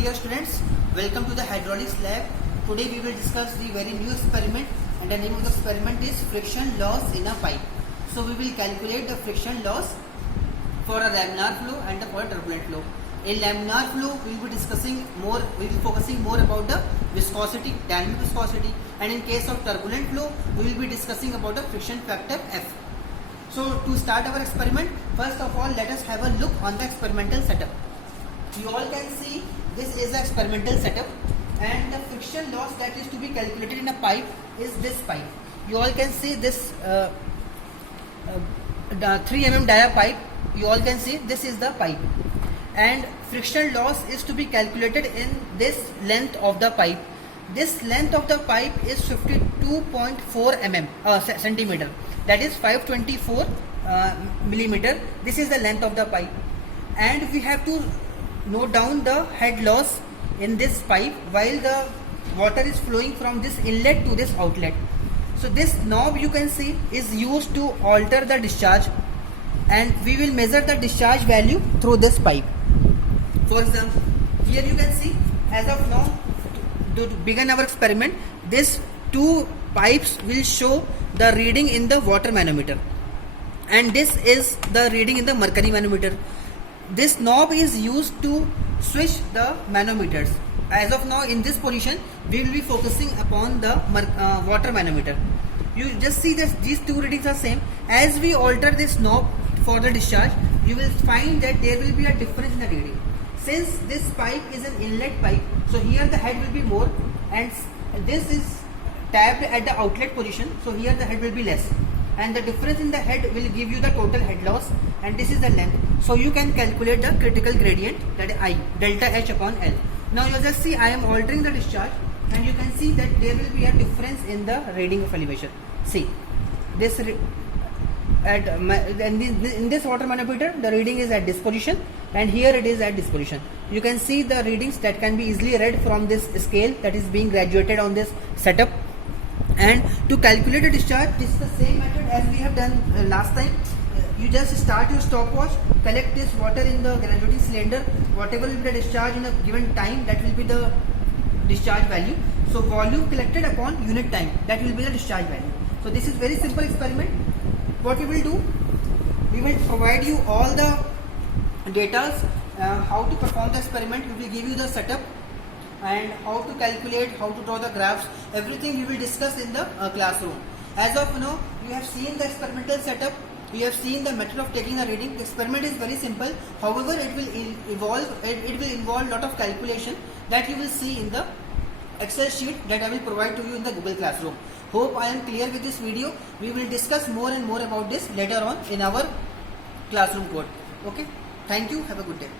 dear students, welcome to the hydraulics lab. Today we will discuss the very new experiment, and the name of the experiment is friction loss in a pipe. So we will calculate the friction loss for a laminar flow and for a turbulent flow. In laminar flow we will be focusing more about the viscosity, dynamic viscosity, and in case of turbulent flow we will be discussing about the friction factor F. So to start our experiment, first of all let us have a look on the experimental setup. You all can see this is the experimental setup, and the friction loss that is to be calculated in a pipe is this pipe. You all can see this the 3 mm dia pipe. You all can see this is the pipe, and friction loss is to be calculated in this length of the pipe. This length of the pipe is 52.4 centimeter, that is 524 millimeter. This is the length of the pipe, and we have to note down the head loss in this pipe while the water is flowing from this inlet to this outlet. So this knob you can see is used to alter the discharge, and we will measure the discharge value through this pipe. For example, here you can see, as of now, to begin our experiment, these two pipes will show the reading in the water manometer, and this is the reading in the mercury manometer. This knob is used to switch the manometers. As of now, in this position we will be focusing upon the water manometer. You just see that these two readings are same. As we alter this knob for the discharge, you will find that there will be a difference in the reading. Since this pipe is an inlet pipe, so here the head will be more, and this is tapped at the outlet position, so here the head will be less, and the difference in the head will give you the total head loss, and this is the length. So you can calculate the critical gradient, that is I, delta H upon L. Now you just see I am altering the discharge, and you can see that there will be a difference in the reading of elevation. See, this in this water manometer the reading is at this position, and here it is at this position. You can see the readings that can be easily read from this scale that is being graduated on this setup. And to calculate the discharge, this is the same method as we have done last time. You just start your stopwatch, collect this water in the graduating cylinder. Whatever will be the discharge in a given time, that will be the discharge value. So volume collected upon unit time, that will be the discharge value. So this is very simple experiment. What we will do, we will provide you all the data, how to perform the experiment. We will give you the setup and how to calculate, how to draw the graphs. Everything we will discuss in the classroom. As of now, you have seen the experimental setup. You have seen the method of taking a reading. The experiment is very simple. However, it will involve lot of calculation that you will see in the Excel sheet that I will provide to you in the Google Classroom. Hope I am clear with this video. We will discuss more and more about this later on in our classroom code. Okay. Thank you. Have a good day.